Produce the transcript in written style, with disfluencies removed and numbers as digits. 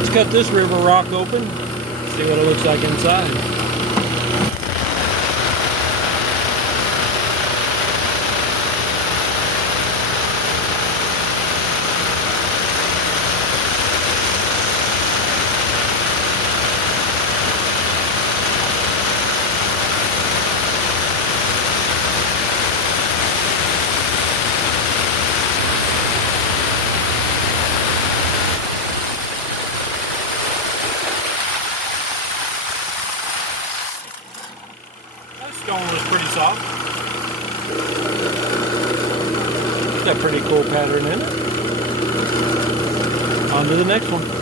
Let's cut this river rock open, see what it looks like inside. That stone was pretty soft. Got a pretty cool pattern in it. On to the next one.